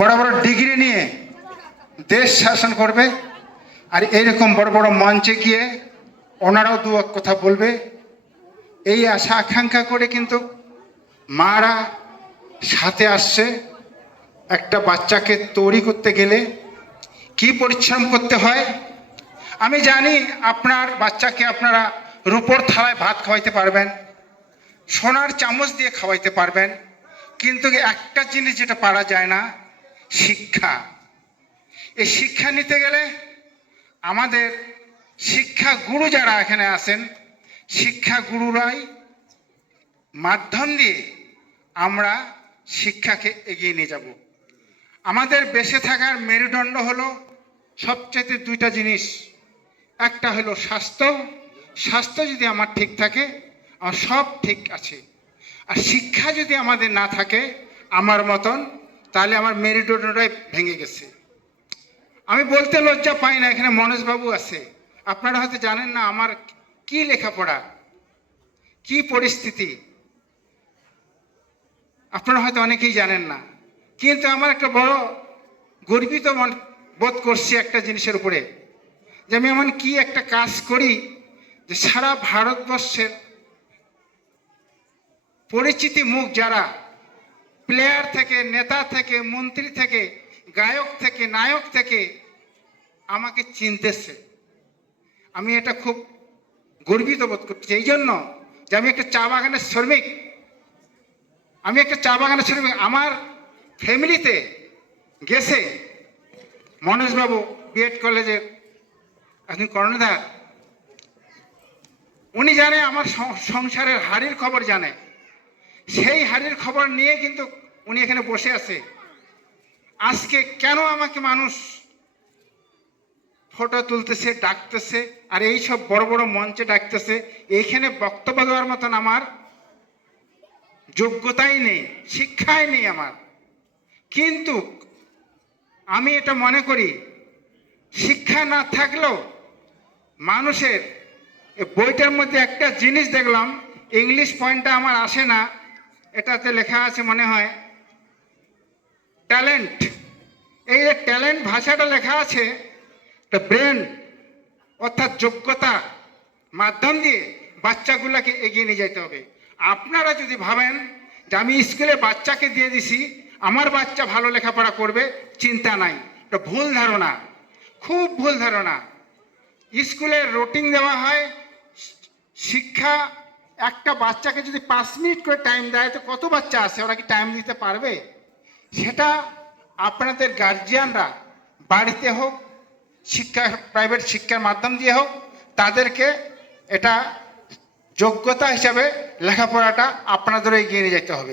বড় বড় ডিগ্রি নিয়ে দেশ শাসন করবে, আর এইরকম বড় বড় মঞ্চে গিয়ে ওনারাও দু এক কথা বলবে, এই আশা আকাঙ্ক্ষা করে কিন্তু মারা সাথে আসছে। একটা বাচ্চাকে তৈরি করতে গেলে কি পরিশ্রম করতে হয় আমি জানি। আপনার বাচ্চাকে আপনারা রূপোর থালায় ভাত খাওয়াইতে পারবেন, সোনার চামচ দিয়ে খাওয়াইতে পারবেন, কিন্তু একটা জিনিস যেটা পারা যায় না, শিক্ষা। এই শিক্ষা নিতে গেলে আমাদের শিক্ষা গুরু যারা এখানে আছেন, শিক্ষা গুরুরাই মাধ্যম দিয়ে আমরা শিক্ষাকে এগিয়ে নিয়ে যাব। আমাদের বেঁচে থাকার মেরুদণ্ড হলো সবচেয়ে দুইটা জিনিস, একটা হলো স্বাস্থ্য। স্বাস্থ্য যদি আমার ঠিক থাকে আমার সব ঠিক আছে, আর শিক্ষা যদি আমাদের না থাকে আমার মতন, তাহলে আমার মেরুদণ্ডটাই ভেঙে গেছে। আমি বলতে লজ্জা পাই না, এখানে মনোজবাবু আছে, আপনারা হয়তো জানেন না আমার কি লেখাপড়া, কি পরিস্থিতি, আপনারা হয়তো অনেকেই জানেন না। কিন্তু আমার একটা বড় গর্বিত বোধ করছি একটা জিনিসের উপরে, যে আমি এমন কি একটা কাজ করি যে সারা ভারতবর্ষের পরিচিতি মুখ যারা, প্লেয়ার থেকে, নেতা থেকে, মন্ত্রী থেকে, গায়ক থেকে, নায়ক থেকে আমাকে চিনতেছে। আমি এটা খুব গর্বিত বোধ করছি এই জন্য যে আমি একটা চা বাগানের শ্রমিক। আমার ফ্যামিলিতে গেছে মনোজবাবু বিএড কলেজের একজন কর্ণধার, উনি জানে আমার সংসারের হাড়ির খবর জানে, সেই হাড়ির খবর নিয়ে কিন্তু উনি এখানে বসে আছে। আজকে কেন আমাকে মানুষ ফটো তুলতেছে, ডাকতেছে, আর এই সব বড় বড় মঞ্চে ডাকতেছে, এইখানে বক্তব্য দেওয়ার মতন আমার যোগ্যতাই নেই, শিক্ষাই নেই আমার। কিন্তু আমি এটা মনে করি শিক্ষা না থাকলেও মানুষের বইটার মধ্যে একটা জিনিস দেখলাম, ইংলিশ পয়েন্টটা আমার আসে না, এটাতে লেখা আছে মনে হয় ট্যালেন্ট। এই যে ট্যালেন্ট ভাষাটা লেখা আছে, ব্রেন অর্থাৎ যোগ্যতা মাধ্যম দিয়ে বাচ্চাগুলোকে এগিয়ে নিয়ে যেতে হবে। আপনারা যদি ভাবেন যে আমি স্কুলে বাচ্চাকে দিয়ে দিছি, আমার বাচ্চা ভালো লেখাপড়া করবে, চিন্তা নাই, এটা ভুল ধারণা, খুব ভুল ধারণা। স্কুলে রুটিন দেওয়া হয়, শিক্ষা একটা বাচ্চাকে যদি 5 মিনিট করে টাইম দেয় তো কত বাচ্চা আছে, ওরা কি টাইম দিতে পারবে? সেটা আপনাদের গার্জিয়ানরা বাড়িতে হোক, শিক্ষা প্রাইভেট শিক্ষার মাধ্যম দিয়ে হোক, তাদেরকে এটা যোগ্যতা হিসাবে লেখাপড়াটা আপনাদেরও এগিয়ে নিয়ে যেতে হবে।